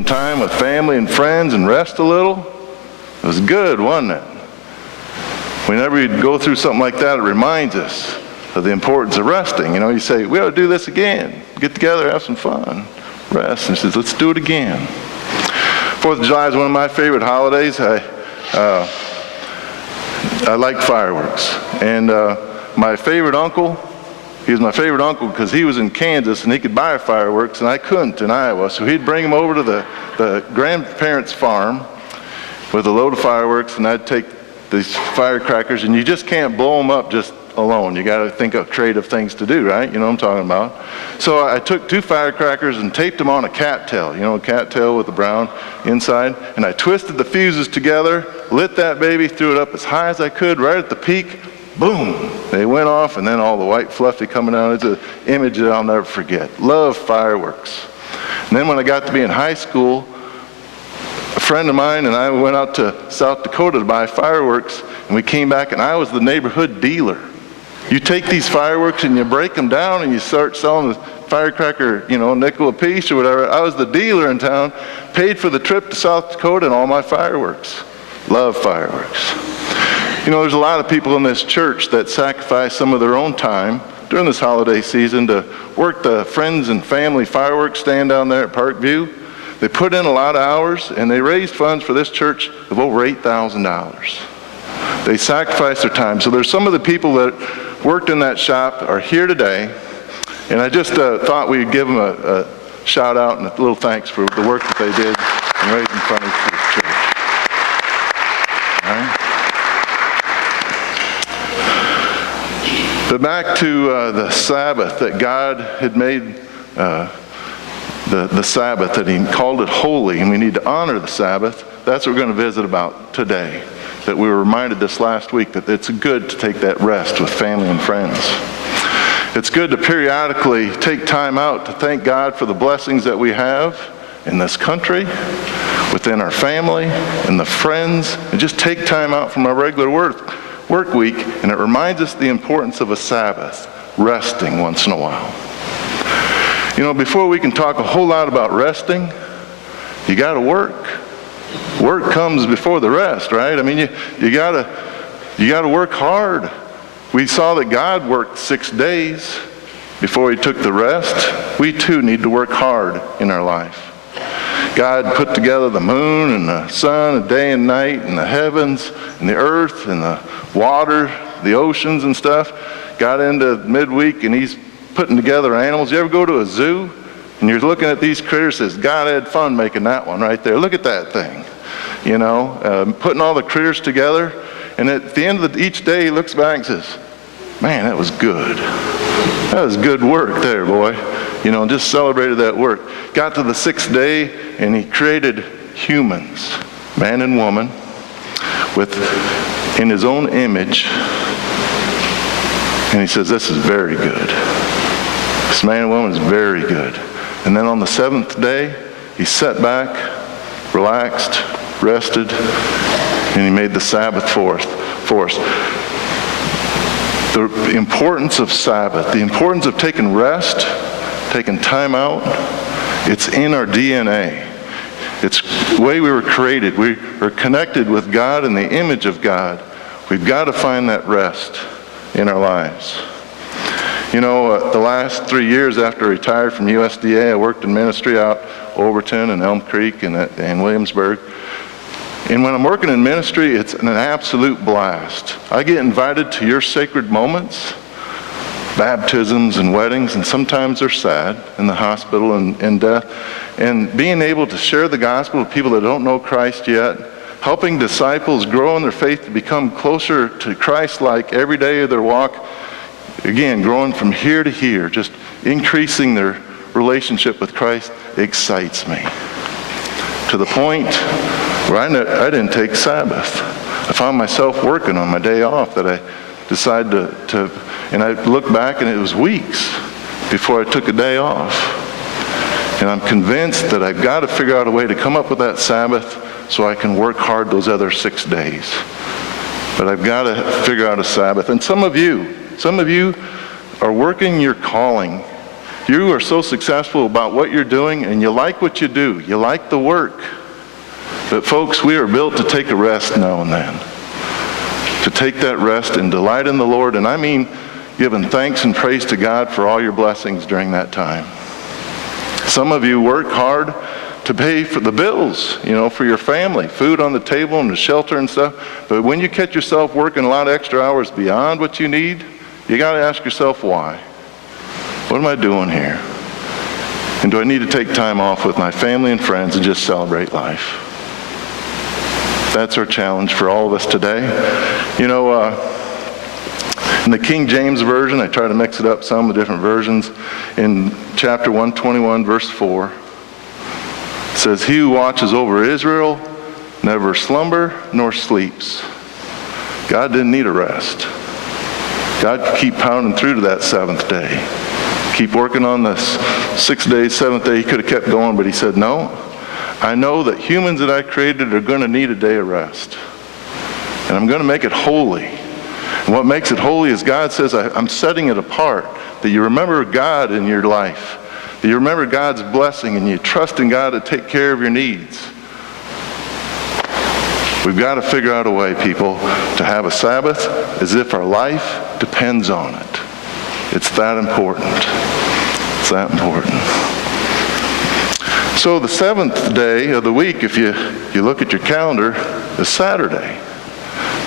Time with family and friends and rest a little. It was good, wasn't it? Whenever you go through something like that, it reminds us of the importance of resting. You know, you say, we ought to do this again. Get together, have some fun, rest. And he says, let's do it again. 4th of July is one of my favorite holidays. I like fireworks. And my favorite uncle, he was my favorite uncle because he was in Kansas and he could buy fireworks and I couldn't in Iowa. So he'd bring them over to the grandparents' farm with a load of fireworks, and I'd take these firecrackers, and you just can't blow them up just alone. You got to think of creative things to do, right? You know what I'm talking about. So I took 2 firecrackers and taped them on a cattail, you know, a cattail with the brown inside, and I twisted the fuses together, lit that baby, threw it up as high as I could, right at the peak. Boom! They went off, and then all the white fluffy coming out. It's an image that I'll never forget. Love fireworks. And then when I got to be in high school, a friend of mine and I went out to South Dakota to buy fireworks, and we came back, and I was the neighborhood dealer. You take these fireworks and you break them down and you start selling the firecracker, you know, nickel a piece or whatever. I was the dealer in town, paid for the trip to South Dakota and all my fireworks. Love fireworks. You know, there's a lot of people in this church that sacrifice some of their own time during this holiday season to work the friends and family fireworks stand down there at Parkview. They put in a lot of hours, and they raised funds for this church of over $8,000. They sacrificed their time. So there's some of the people that worked in that shop are here today, and I just thought we'd give them a shout out and a little thanks for the work that they did in raising funds for this church. All right? But back to the Sabbath that God had made, the Sabbath, that he called it holy, and we need to honor the Sabbath. That's what we're going to visit about today. That we were reminded this last week that it's good to take that rest with family and friends. It's good to periodically take time out to thank God for the blessings that we have in this country, within our family, and the friends, and just take time out from our regular work week, and it reminds us the importance of a Sabbath, resting once in a while. You know, before we can talk a whole lot about resting, you got to work. Work comes before the rest, right? I mean, you got to work hard. We saw that God worked 6 days before he took the rest. We too need to work hard in our life. God put together the moon and the sun, and day and night, and the heavens and the earth and the water, the oceans and stuff. Got into midweek, and he's putting together animals. You ever go to a zoo and you're looking at these critters, says, God had fun making that one right there. Look at that thing. You know, putting all the critters together. And at the end of each day, he looks back and says, man, that was good. That was good work there, boy. You know, just celebrated that work. Got to the 6th day, and he created humans, man and woman, in his own image. And he says, this is very good. This man and woman is very good. And then on the 7th day, he sat back, relaxed, rested, and he made the Sabbath for us. The importance of Sabbath, the importance of taking rest, taking time out, it's in our DNA. It's the way we were created. We are connected with God in the image of God. We've got to find that rest in our lives. You know, the last 3 years after I retired from USDA, I worked in ministry out Overton and Elm Creek and Williamsburg. And when I'm working in ministry, it's an absolute blast. I get invited to your sacred moments, baptisms and weddings, and sometimes they're sad in the hospital and death. And being able to share the gospel with people that don't know Christ yet, helping disciples grow in their faith to become closer to Christ-like every day of their walk, again, growing from here to here, just increasing their relationship with Christ, excites me. To the point where I didn't take Sabbath. I found myself working on my day off that I decided to and I looked back and it was weeks before I took a day off. And I'm convinced that I've got to figure out a way to come up with that Sabbath so I can work hard those other 6 days. But I've got to figure out a Sabbath. And some of you are working your calling You are so successful about what you're doing, and you like what you do. You like the work. But folks, we are built to take a rest now and then. To take that rest and delight in the Lord. And I mean giving thanks and praise to God for all your blessings during that time. Some of you work hard to pay for the bills, for your family, food on the table and the shelter and stuff. But when you catch yourself working a lot of extra hours beyond what you need, you got to ask yourself why. What am I doing here? And do I need to take time off with my family and friends and just celebrate life? That's our challenge for all of us today. In the King James Version, I try to mix it up some with different versions. In chapter 121, verse 4, it says, "He who watches over Israel never slumber nor sleeps." God didn't need a rest. God could keep pounding through to that seventh day. Keep working on this 6 days, seventh day. He could have kept going, but he said, no, I know that humans that I created are going to need a day of rest. And I'm going to make it holy. And what makes it holy is God says, I'm setting it apart, that you remember God in your life, that you remember God's blessing, and you trust in God to take care of your needs. We've got to figure out a way, people, to have a Sabbath as if our life depends on it. It's that important. It's that important. So the seventh day of the week, if you look at your calendar, is Saturday.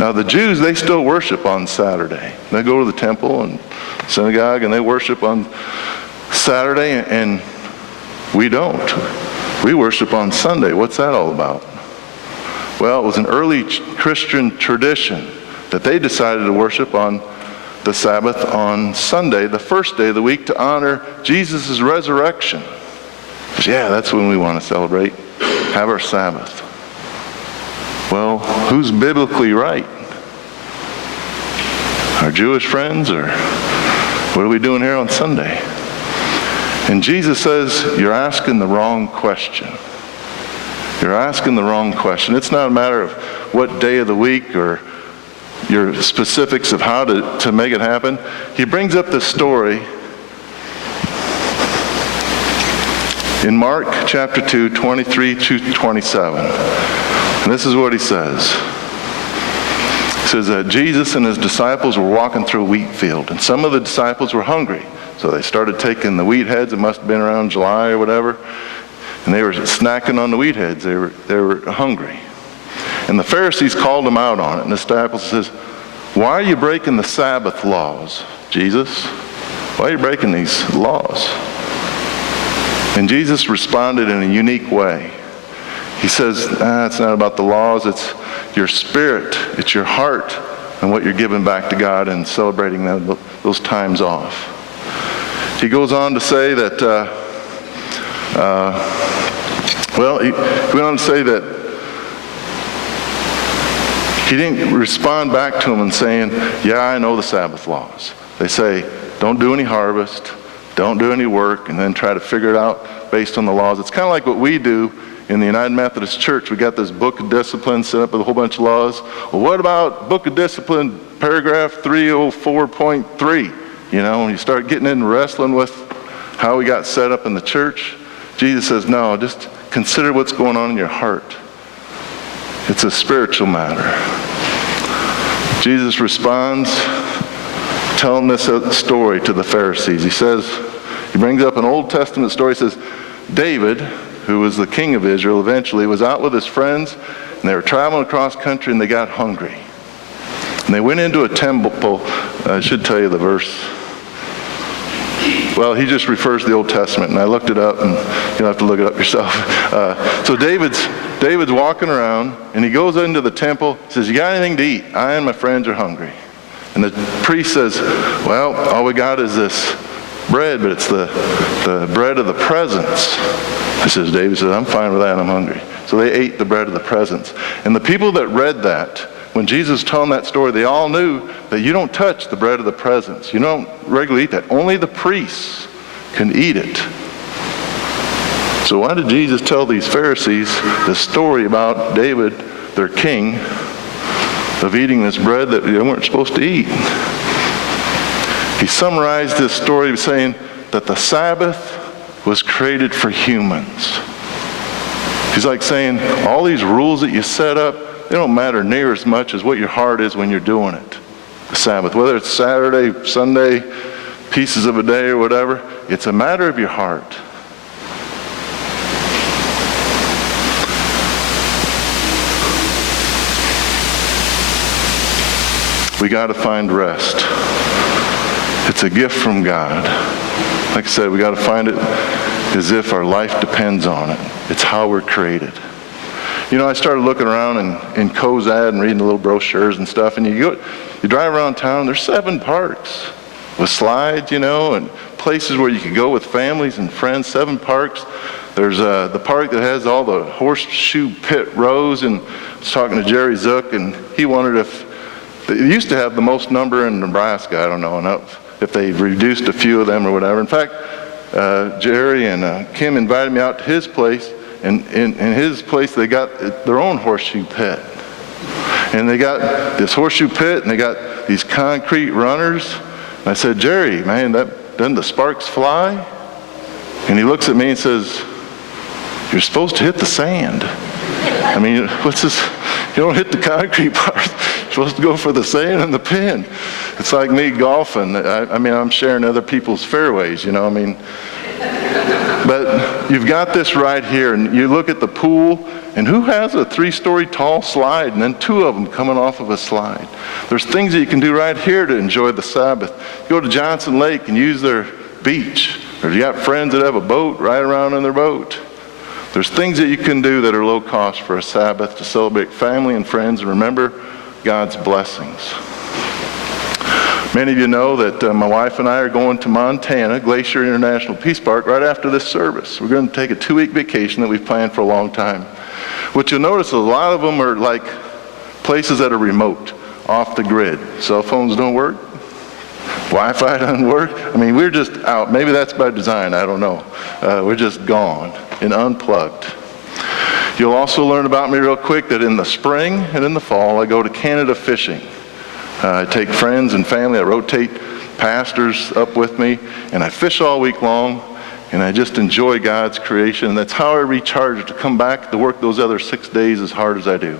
Now the Jews, they still worship on Saturday. They go to the temple and synagogue and they worship on Saturday, and we don't. We worship on Sunday. What's that all about? Well, it was an early Christian tradition that they decided to worship on the Sabbath on Sunday, the first day of the week, to honor Jesus' resurrection. Yeah, that's when we want to celebrate, have our Sabbath. Well, who's biblically right? Our Jewish friends, or what are we doing here on Sunday? And Jesus says, you're asking the wrong question. You're asking the wrong question. It's not a matter of what day of the week or your specifics of how to make it happen. He brings up this story in Mark chapter 2, 23 to 27. And this is what he says. He says that Jesus and his disciples were walking through a wheat field, and some of the disciples were hungry. So they started taking the wheat heads. It must have been around July or whatever. And they were snacking on the wheat heads. They were hungry. And the Pharisees called them out on it. And the disciples says, why are you breaking the Sabbath laws, Jesus? Why are you breaking these laws? And Jesus responded in a unique way. He says, it's not about the laws. It's your spirit. It's your heart and what you're giving back to God and celebrating those times off. He goes on to say that, he went on to say that he didn't respond back to them and saying, yeah, I know the Sabbath laws. They say, don't do any harvest, don't do any work, and then try to figure it out based on the laws. It's kind of like what we do in the United Methodist Church. We got this book of discipline set up with a whole bunch of laws. Well, what about book of discipline, paragraph 304.3? When you start getting in and wrestling with how we got set up in the church, Jesus says, no, just consider what's going on in your heart. It's a spiritual matter. Jesus responds, telling this story to the Pharisees. He brings up an Old Testament story. He says, David, who was the king of Israel eventually, was out with his friends, and they were traveling across country, and they got hungry. And they went into a temple. I should tell you the verse. Well, he just refers to the Old Testament, and I looked it up, and you'll have to look it up yourself. So David's walking around, and he goes into the temple. He says, you got anything to eat? I and my friends are hungry. And the priest says, well, all we got is this bread, but it's the bread of the presence. David says, I'm fine with that, I'm hungry. So they ate the bread of the presence. And the people that read that, when Jesus was telling that story, they all knew that you don't touch the bread of the presence. You don't regularly eat that. Only the priests can eat it. So why did Jesus tell these Pharisees the story about David, their king, of eating this bread that they weren't supposed to eat? He summarized this story saying, that the Sabbath was created for humans. He's like saying, all these rules that you set up, they don't matter near as much as what your heart is when you're doing it. The Sabbath, whether it's Saturday, Sunday, pieces of a day or whatever, it's a matter of your heart. We got to find rest. It's a gift from God. Like I said, we got to find it as if our life depends on it. It's how we're created. You know, I started looking around in Cozad and reading the little brochures and stuff, and you drive around town, there's 7 parks with slides, you know, and places where you can go with families and friends, 7 parks. There's the park that has all the horseshoe pit rows, and I was talking to Jerry Zook, and he wondered if they used to have the most number in Nebraska. I don't know if they reduced a few of them or whatever. In fact, Jerry and Kim invited me out to his place, and in his place they got their own horseshoe pit. And they got this horseshoe pit, and they got these concrete runners. And I said, Jerry, man, doesn't the sparks fly? And he looks at me and says, you're supposed to hit the sand. I mean, what's this? You don't hit the concrete part. You're supposed to go for the sand and the pin. It's like me golfing. I mean, I'm sharing other people's fairways, you know, I mean. But you've got this right here, and you look at the pool, and who has a 3-story tall slide, and then 2 of them coming off of a slide? There's things that you can do right here to enjoy the Sabbath. Go to Johnson Lake and use their beach, or you got friends that have a boat, ride around in their boat. There's things that you can do that are low cost for a Sabbath to celebrate family and friends and remember God's blessings. Many of you know that my wife and I are going to Montana, Glacier International Peace Park, right after this service. We're going to take a 2-week vacation that we've planned for a long time. What you'll notice, a lot of them are like places that are remote, off the grid. Cell phones don't work. Wi-Fi doesn't work. I mean, we're just out. Maybe that's by design. I don't know. We're just gone and unplugged. You'll also learn about me real quick that in the spring and in the fall, I go to Canada fishing. I take friends and family. I rotate pastors up with me, and I fish all week long, and I just enjoy God's creation. And that's how I recharge to come back to work those other 6 days as hard as I do.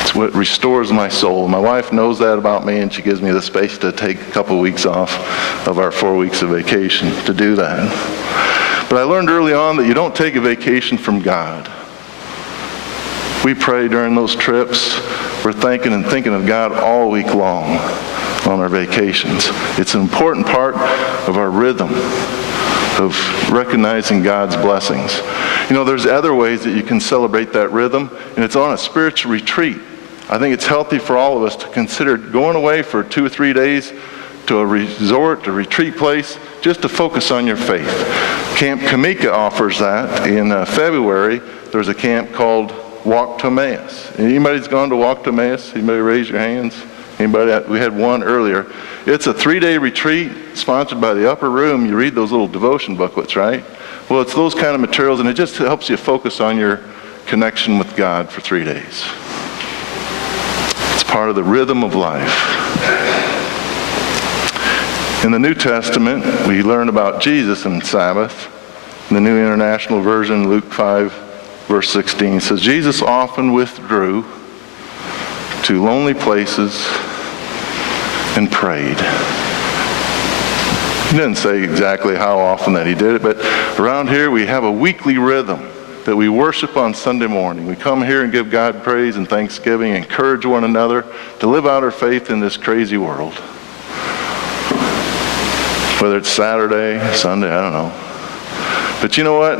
It's what restores my soul. My wife knows that about me, and she gives me the space to take a couple weeks off of our 4 weeks of vacation to do that. But I learned early on that you don't take a vacation from God. We pray during those trips. We're thinking of God all week long on our vacations. It's an important part of our rhythm of recognizing God's blessings. You know, there's other ways that you can celebrate that rhythm, and it's on a spiritual retreat. I think it's healthy for all of us to consider going away for 2 or 3 days to a resort, a retreat place, just to focus on your faith. Camp CUMC offers that. In February, there's a camp called Walk to Emmaus. Anybody's gone to Walk to Emmaus? Anybody raise your hands? Anybody? We had one earlier. It's a 3-day retreat sponsored by the Upper Room. You read those little devotion booklets, right? Well, it's those kind of materials, and it just helps you focus on your connection with God for 3 days. It's part of the rhythm of life. In the New Testament, we learn about Jesus and Sabbath. In the New International Version, Luke 5, verse 16 says, Jesus often withdrew to lonely places and prayed. He didn't say exactly how often that he did it, but around here we have a weekly rhythm that we worship on Sunday morning. We come here and give God praise and thanksgiving, encourage one another to live out our faith in this crazy world. Whether it's Saturday, Sunday, I don't know. But you know what?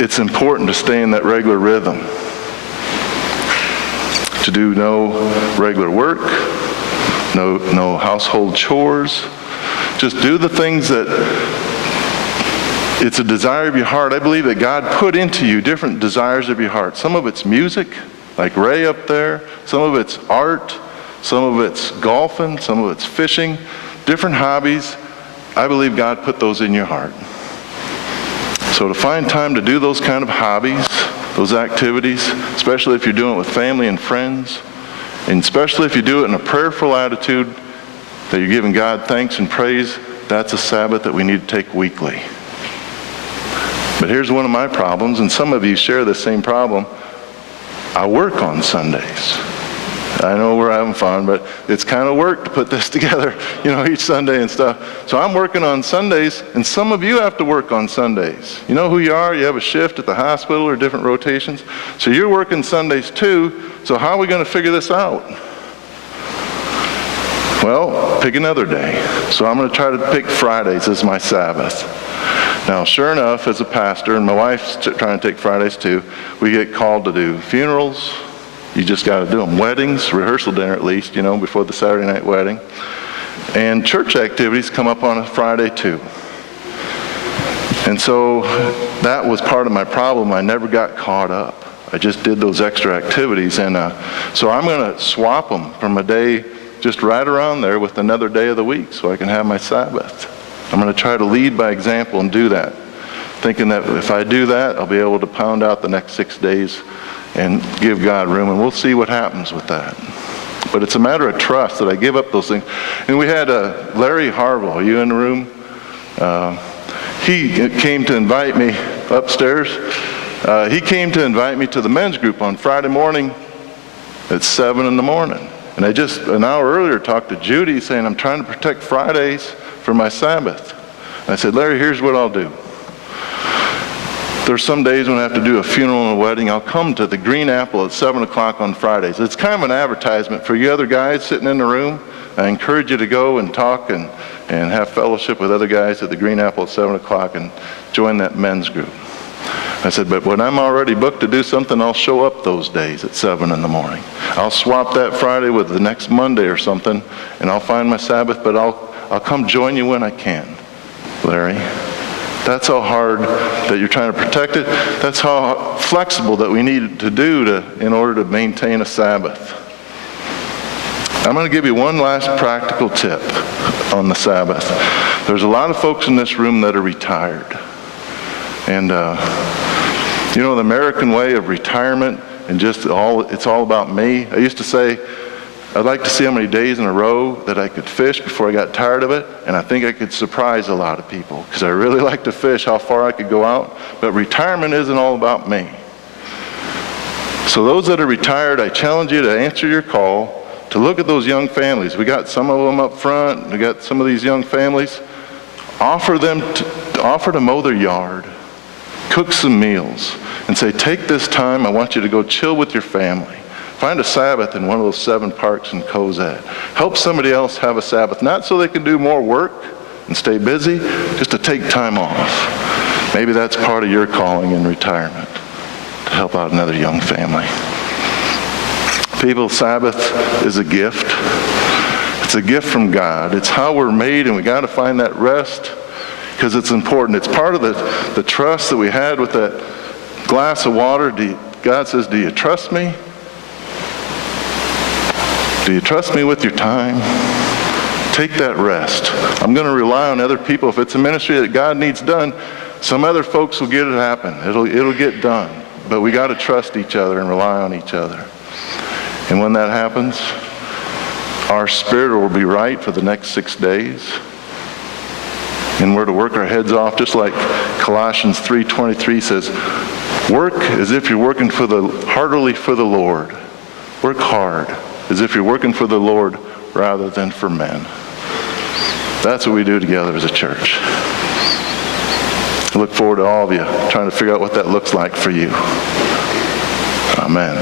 It's important to stay in that regular rhythm. To do no regular work, no household chores. Just do the things that it's a desire of your heart. I believe that God put into you different desires of your heart. Some of it's music, like Ray up there. Some of it's art. Some of it's golfing. Some of it's fishing. Different hobbies. I believe God put those in your heart. So to find time to do those kind of hobbies, those activities, especially if you're doing it with family and friends, and especially if you do it in a prayerful attitude, that you're giving God thanks and praise, that's a Sabbath that we need to take weekly. But here's one of my problems, and some of you share the same problem. I work on Sundays. I know we're having fun, but it's kind of work to put this together, each Sunday and stuff. So I'm working on Sundays, and some of you have to work on Sundays. You know who you are? You have a shift at the hospital or different rotations. So you're working Sundays too. So how are we going to figure this out? Well, pick another day. So I'm going to try to pick Fridays as my Sabbath. Now, sure enough, as a pastor, and my wife's trying to take Fridays too, we get called to do funerals. You just got to do them. Weddings, rehearsal dinner at least, before the Saturday night wedding. And church activities come up on a Friday too. And so that was part of my problem. I never got caught up. I just did those extra activities. And so I'm going to swap them from a day just right around there with another day of the week so I can have my Sabbath. I'm going to try to lead by example and do that, thinking that if I do that, I'll be able to pound out the next 6 days and give God room, and we'll see what happens with that. But it's a matter of trust that I give up those things. And we had Larry Harville. Are you in the room? He came to invite me upstairs. He came to invite me to the men's group on Friday morning at 7 in the morning. And I just an hour earlier talked to Judy saying, I'm trying to protect Fridays for my Sabbath. And I said, Larry, here's what I'll do. There's some days when I have to do a funeral and a wedding. I'll come to the Green Apple at 7 o'clock on Fridays. It's kind of an advertisement for you other guys sitting in the room. I encourage you to go and talk and have fellowship with other guys at the Green Apple at 7 o'clock and join that men's group. I said, but when I'm already booked to do something, I'll show up those days at 7 in the morning. I'll swap that Friday with the next Monday or something, and I'll find my Sabbath, but I'll come join you when I can, Larry. That's how hard that you're trying to protect it. That's how flexible that we need to do in order to maintain a Sabbath. I'm going to give you one last practical tip on the Sabbath. There's a lot of folks in this room that are retired. And, the American way of retirement and it's all about me. I used to say, I'd like to see how many days in a row that I could fish before I got tired of it, and I think I could surprise a lot of people because I really like to fish, how far I could go out, but retirement isn't all about me. So those that are retired, I challenge you to answer your call, to look at those young families. We got some of them up front, we got some of these young families. Offer to mow their yard, cook some meals, and say, take this time, I want you to go chill with your family. Find a Sabbath in one of those 7 parks in Cozad. Help somebody else have a Sabbath, not so they can do more work and stay busy, just to take time off. Maybe that's part of your calling in retirement, to help out another young family. People, Sabbath is a gift. It's a gift from God. It's how we're made, and we got to find that rest because it's important. It's part of the trust that we had with that glass of water. God says, do you trust me? Do you trust me with your time? Take that rest. I'm going to rely on other people. If it's a ministry that God needs done, some other folks will get it happen. It'll get done. But we got to trust each other and rely on each other. And when that happens, our spirit will be right for the next 6 days. And we're to work our heads off, just like Colossians 3:23 says, work as if you're working heartily for the Lord. Work hard, as if you're working for the Lord rather than for men. That's what we do together as a church. I look forward to all of you trying to figure out what that looks like for you. Amen.